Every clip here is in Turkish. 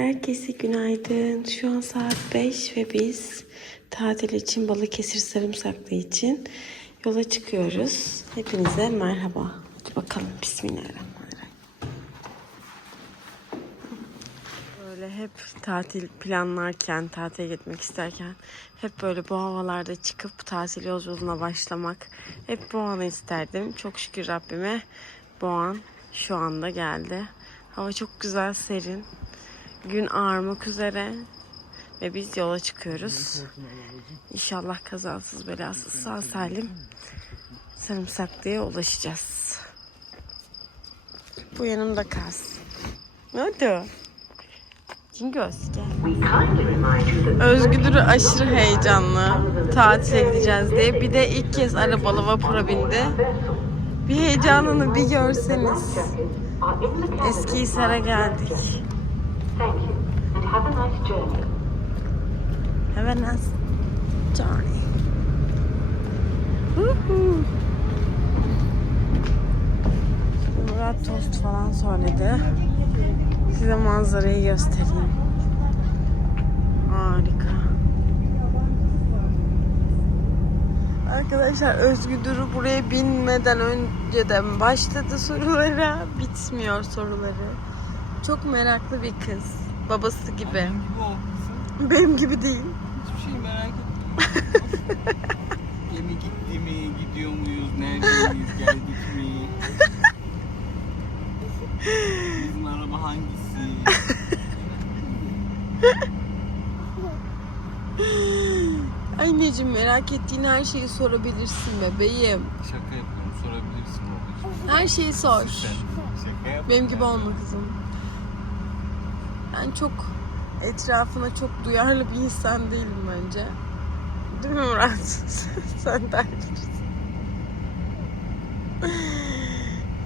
Herkese günaydın. Şu an saat 5 ve biz tatil için Balıkesir Sarımsaklı için yola çıkıyoruz. Hepinize merhaba. Hadi bakalım Bismillahirrahmanirrahim. Böyle hep tatil planlarken, tatile gitmek isterken hep böyle bu havalarda çıkıp tatil yolculuğuna başlamak hep bu anı isterdim. Çok şükür Rabbime bu an şu anda geldi. Hava çok güzel, serin. Gün ağarmak üzere ve biz yola çıkıyoruz. İnşallah kazasız belasız sağ salim Sarımsaklı'ya ulaşacağız. Bu yanımda kalsın. Ne oldu? Cingöz gel. Özgüdür aşırı heyecanlı. Tatile gideceğiz diye. Bir de ilk kez arabalı vapura bindi. Bir heyecanını bir görseniz. Eskihisar'a geldik. Thank you, and have a nice journey. Have a nice journey. Woohoo. Murat tost falan söyledi. Size manzarayı göstereyim. Harika. Arkadaşlar Özgüdür'ü buraya binmeden önceden başladı sorulara. Bitmiyor soruları. Çok meraklı bir kız. Babası gibi. Benim gibi olmasın. Benim gibi değil. Hiçbir şey merak etmiyorum. Gemi gitti mi? Gidiyor muyuz? Neredeyiz? Geldik mi? Bizim araba hangisi? Anneciğim merak ettiğin her şeyi sorabilirsin bebeğim. Şaka yapıyorum. Sorabilirsin babacığım. Her şeyi sor. Şaka. Benim gibi olma kızım. Ben çok etrafına çok duyarlı bir insan değilim bence. Değil mi Murat? Sen daha bilirsin.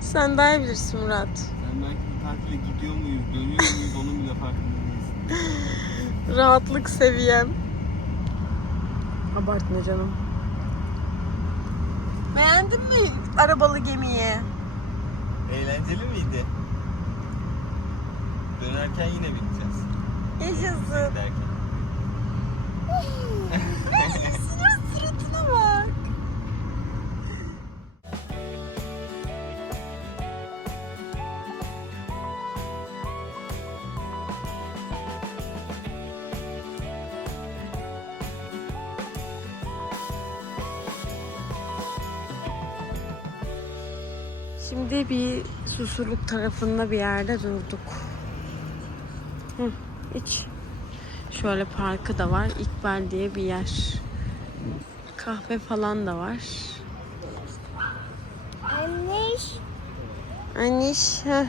Sen daha bilirsin Murat. Sen belki bir tatile gidiyor muyuz? Dönüyor muyuz? Onun bile farkında değilsin. Rahatlık seviyem. Abartma canım. Beğendin mi arabalı gemiyi? Eğlenceli miydi? Dönerken yine bineceğiz. Yaşasın. Derken. Surat suratına bak. Şimdi bir susurluk tarafında bir yerde durduk. İç. Şöyle parkı da var. İkbal diye bir yer. Kahve falan da var. Anneş. Aniş. heh.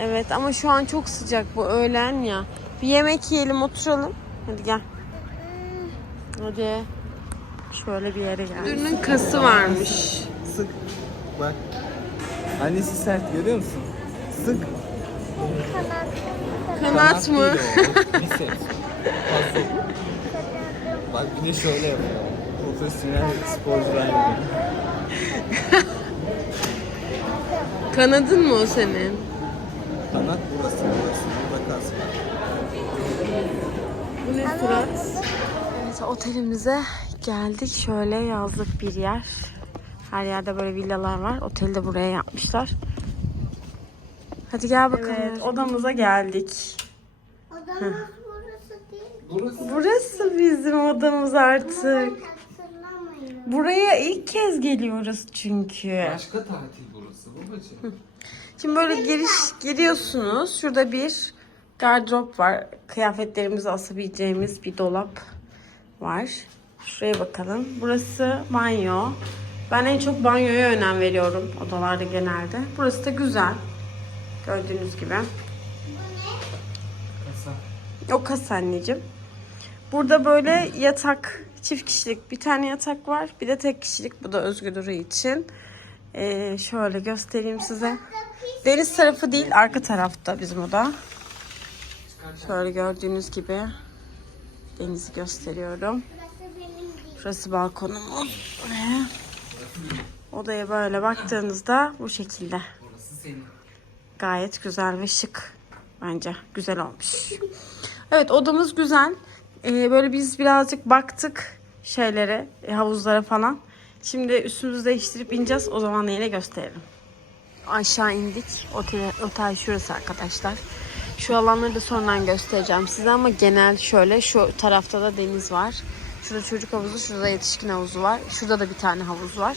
Evet ama şu an çok sıcak bu öğlen ya. Bir yemek yiyelim oturalım. Hadi gel. Hadi. Şöyle bir yere gel. Ürünün kası varmış. Sık. Bak. Annesi sert görüyor musun? Sık. Kanat mı? değil o, Biceps. Fazla. Bak bir de şöyle yapıyor. Profesyonel sporcular gibi. Kanadın mı o senin? Kanat burası burası. Burada kas var. Bu ne Fırat? Evet otelimize geldik. Şöyle yazlık bir yer. Her yerde böyle villalar var. Oteli de buraya yapmışlar. Hadi gel bakalım. Evet, odamıza geldik. Odamız burası değil. Burası. Burası bizim odamız artık. Buraya ilk kez geliyoruz çünkü. Başka tatil burası babacığım. Şimdi böyle giriş giriyorsunuz. Şurada bir gardırop var. Kıyafetlerimizi asabileceğimiz bir dolap var. Şuraya bakalım. Burası banyo. Ben en çok banyoya önem veriyorum odalarda genelde. Burası da güzel. Gördüğünüz gibi. Kasa. O kasa anneciğim. Burada böyle yatak, çift kişilik bir tane yatak var. Bir de tek kişilik. Bu da Özgür için. Ee, şöyle göstereyim size. Deniz tarafı değil, arka tarafta bizim oda. Şöyle gördüğünüz gibi denizi gösteriyorum. Burası balkonumuz. Ve odaya böyle baktığınızda bu şekilde. Burası senin. Gayet güzel ve şık Bence güzel olmuş. Evet odamız güzel. Ee, böyle biz birazcık baktık şeylere, e, havuzlara falan. Şimdi üstümüzü değiştirip ineceğiz. O zaman yine gösteririm. Aşağı indik. Otel, otel şurası arkadaşlar. Şu alanları da sonradan göstereceğim size ama genel şöyle şu tarafta da deniz var. Şurada çocuk havuzu, şurada yetişkin havuzu var. Şurada da bir tane havuz var.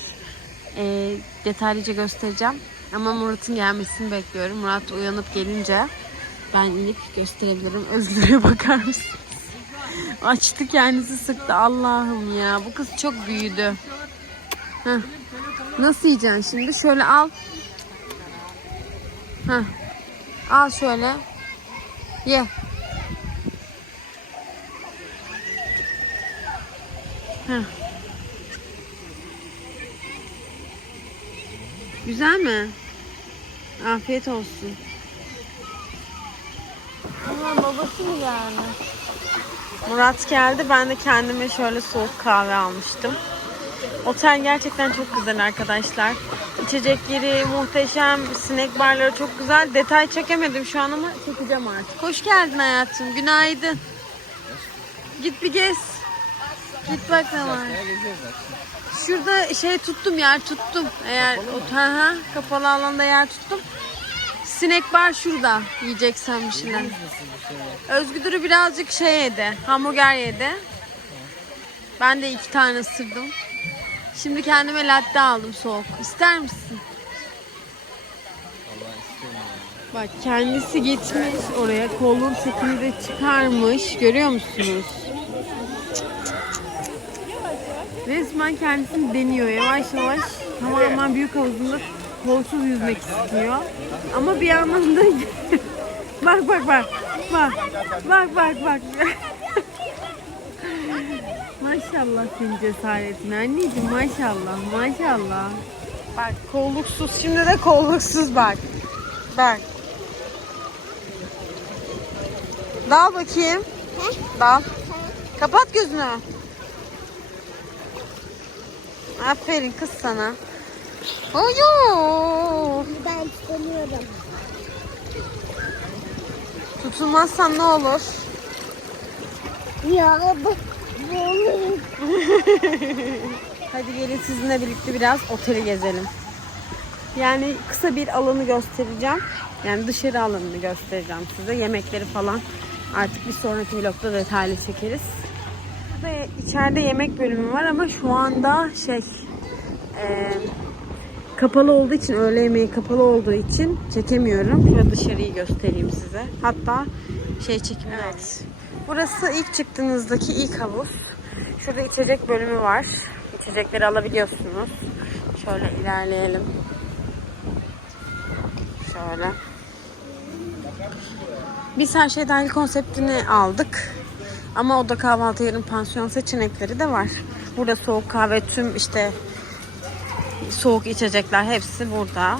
Ee, detaylıca göstereceğim. Ama Murat'ın gelmesini bekliyorum. Murat uyanıp gelince ben inip gösterebilirim. Özgür'e bakar mısın? Açtı kendisi sıktı. Allah'ım ya. Bu kız çok büyüdü. Heh. Nasıl yiyeceksin şimdi? Şöyle al. Heh. Al şöyle. Ye. Heh. Güzel mi? Afiyet olsun. Ama babası mı geldi? Murat geldi. Ben de kendime şöyle soğuk kahve almıştım. Otel gerçekten çok güzel arkadaşlar. İçecek yeri muhteşem, sinek barları çok güzel. Detay çekemedim şu an ama çekeceğim artık. Hoş geldin hayatım. Günaydın. Git bir gez. Git bak ne var. Şurada şey tuttum yer tuttum. Eğer o ha, ha, kapalı alanda yer tuttum. Sinek bar şurada yiyeceksen bir şeyler. Şey var? Özgüdür'ü birazcık şey yedi. Hamburger yedi. Ben de iki tane ısırdım. Şimdi kendime latte aldım soğuk. İster misin? Bak kendisi gitmiş oraya kolun tekini de çıkarmış. Görüyor musunuz? Resmen kendisini deniyor yavaş yavaş. Tamamen büyük havuzunda kolsuz yüzmek istiyor. Ama bir yandan da bak bak bak. Bak bak bak bak. maşallah senin cesaretine anneciğim maşallah maşallah. Bak kolluksuz şimdi de kolluksuz bak. Bak. Dal bakayım. Dal. Kapat gözünü. Aferin kız sana. Oyo. Ben istemiyorum. Tutulmazsan ne olur? Ya bu bu Hadi gelin sizinle birlikte biraz oteli gezelim. Yani kısa bir alanı göstereceğim. Yani dışarı alanını göstereceğim size. Yemekleri falan artık bir sonraki vlogda detaylı çekeriz. Burada içeride yemek bölümü var ama şu anda şey e, kapalı olduğu için öğle yemeği kapalı olduğu için çekemiyorum. Şöyle dışarıyı göstereyim size. Hatta şey çekimi evet. Burası ilk çıktığınızdaki ilk havuz. Şurada içecek bölümü var. İçecekleri alabiliyorsunuz. Şöyle ilerleyelim. Şöyle. Biz her şey dahil konseptini aldık. Ama oda kahvaltı yarın pansiyon seçenekleri de var. Burada soğuk kahve tüm işte soğuk içecekler hepsi burada.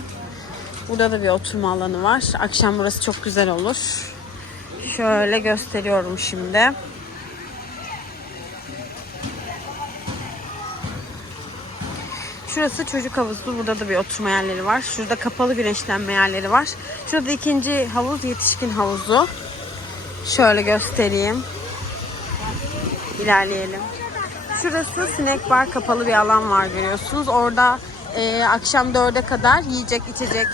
Burada da bir oturma alanı var. Akşam burası çok güzel olur. Şöyle gösteriyorum şimdi. Şurası çocuk havuzu. Burada da bir oturma yerleri var. Şurada kapalı güneşlenme yerleri var. Şurada ikinci havuz yetişkin havuzu. Şöyle göstereyim. İlerleyelim. Şurası sinek bar kapalı bir alan var görüyorsunuz. Orada e, akşam 4'e kadar yiyecek içecek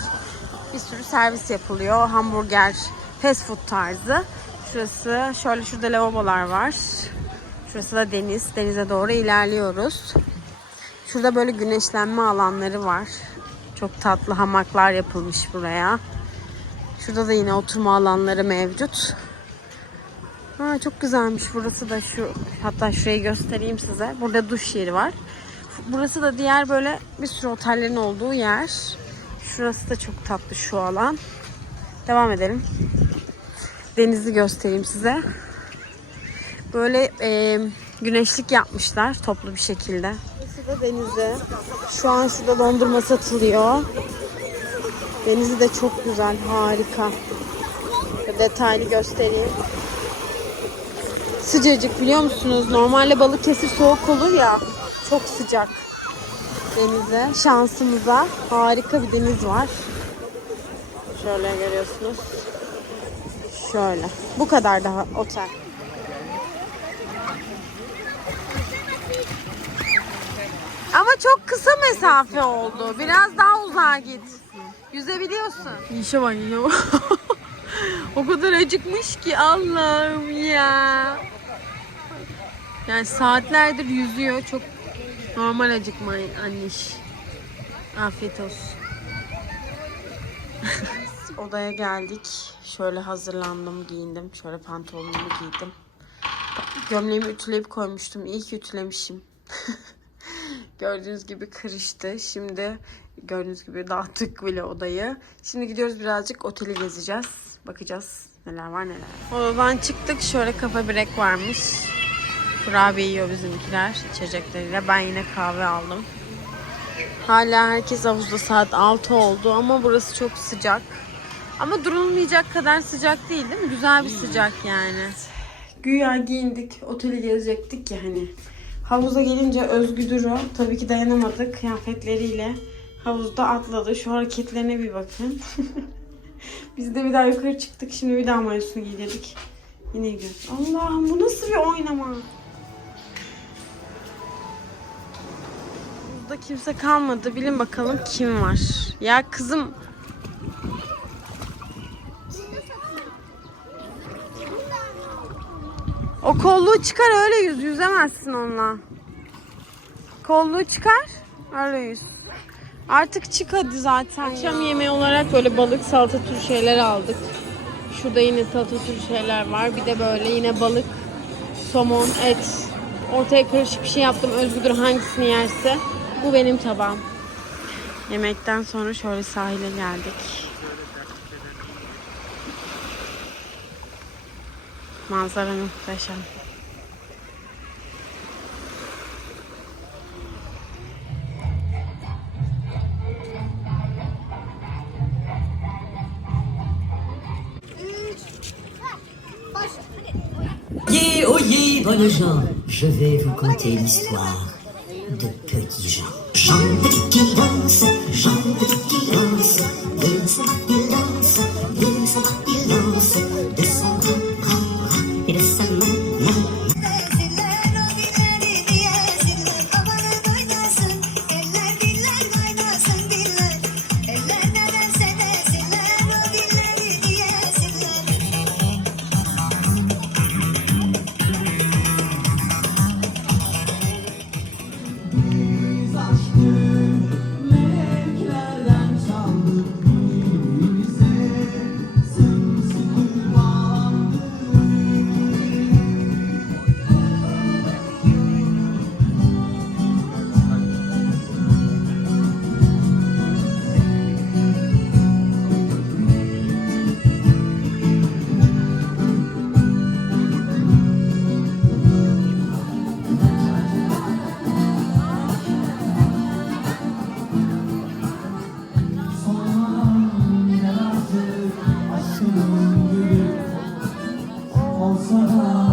bir sürü servis yapılıyor. Hamburger, fast food tarzı. Şurası şöyle şurada lavabolar var. Şurası da deniz. Denize doğru ilerliyoruz. Şurada böyle güneşlenme alanları var. Çok tatlı hamaklar yapılmış buraya. Şurada da yine oturma alanları mevcut. Ha, çok güzelmiş burası da şu. Hatta şurayı göstereyim size. Burada duş yeri var. Burası da diğer böyle bir sürü otellerin olduğu yer. Şurası da çok tatlı şu alan. Devam edelim. Denizi göstereyim size. Böyle e, güneşlik yapmışlar toplu bir şekilde. Burası da denizi. Şu an şurada dondurma satılıyor. Denizi de çok güzel, harika. Detaylı göstereyim. Sıcacık biliyor musunuz? Normalde Balıkesir soğuk olur ya. Çok sıcak denize. Şansımıza harika bir deniz var. Şöyle görüyorsunuz. Şöyle. Bu kadar daha otel. Ama çok kısa mesafe oldu. Biraz daha uzağa git. Yüzebiliyorsun. İşe bak o kadar acıkmış ki Allah'ım ya. Yani saatlerdir yüzüyor. Çok normal acıkma anneş. Afiyet olsun. Odaya geldik. Şöyle hazırlandım, giyindim. Şöyle pantolonumu giydim. Gömleğimi ütüleyip koymuştum. İyi ki ütülemişim. Gördüğünüz gibi kırıştı. Şimdi gördüğünüz gibi dağıttık bile odayı. Şimdi gidiyoruz birazcık oteli gezeceğiz. Bakacağız neler var neler. Odadan çıktık. Şöyle kafa brek varmış. Kurabiye yiyor bizimkiler içecekleriyle. Ben yine kahve aldım. Hala herkes havuzda saat 6 oldu ama burası çok sıcak. Ama durulmayacak kadar sıcak değil değil mi? Güzel bir sıcak yani. Güya giyindik, oteli gezecektik ya hani. Havuza gelince Özgü Duru tabii ki dayanamadı kıyafetleriyle. Havuzda atladı. Şu hareketlerine bir bakın. Biz de bir daha yukarı çıktık. Şimdi bir daha mayosunu giydirdik. Yine gidiyoruz. Allah'ım bu nasıl bir oynama? Burada kimse kalmadı. Bilin bakalım kim var. Ya kızım o kolluğu çıkar öyle yüz. Yüzemezsin onunla. Kolluğu çıkar. Öyle yüz. Artık çık hadi zaten. Akşam yemeği olarak böyle balık salata tür şeyler aldık. Şurada yine salata tür şeyler var. Bir de böyle yine balık, somon, et. Ortaya karışık bir şey yaptım. Özgüdür hangisini yerse. Bu benim tabağım. Yemekten sonra şöyle sahile geldik. Manzara muhteşem. Oyez, oyez, bonnes gens, je vais vous conter l'histoire de petits gens. Jean, petit garçon, Jean, petit garçon, for.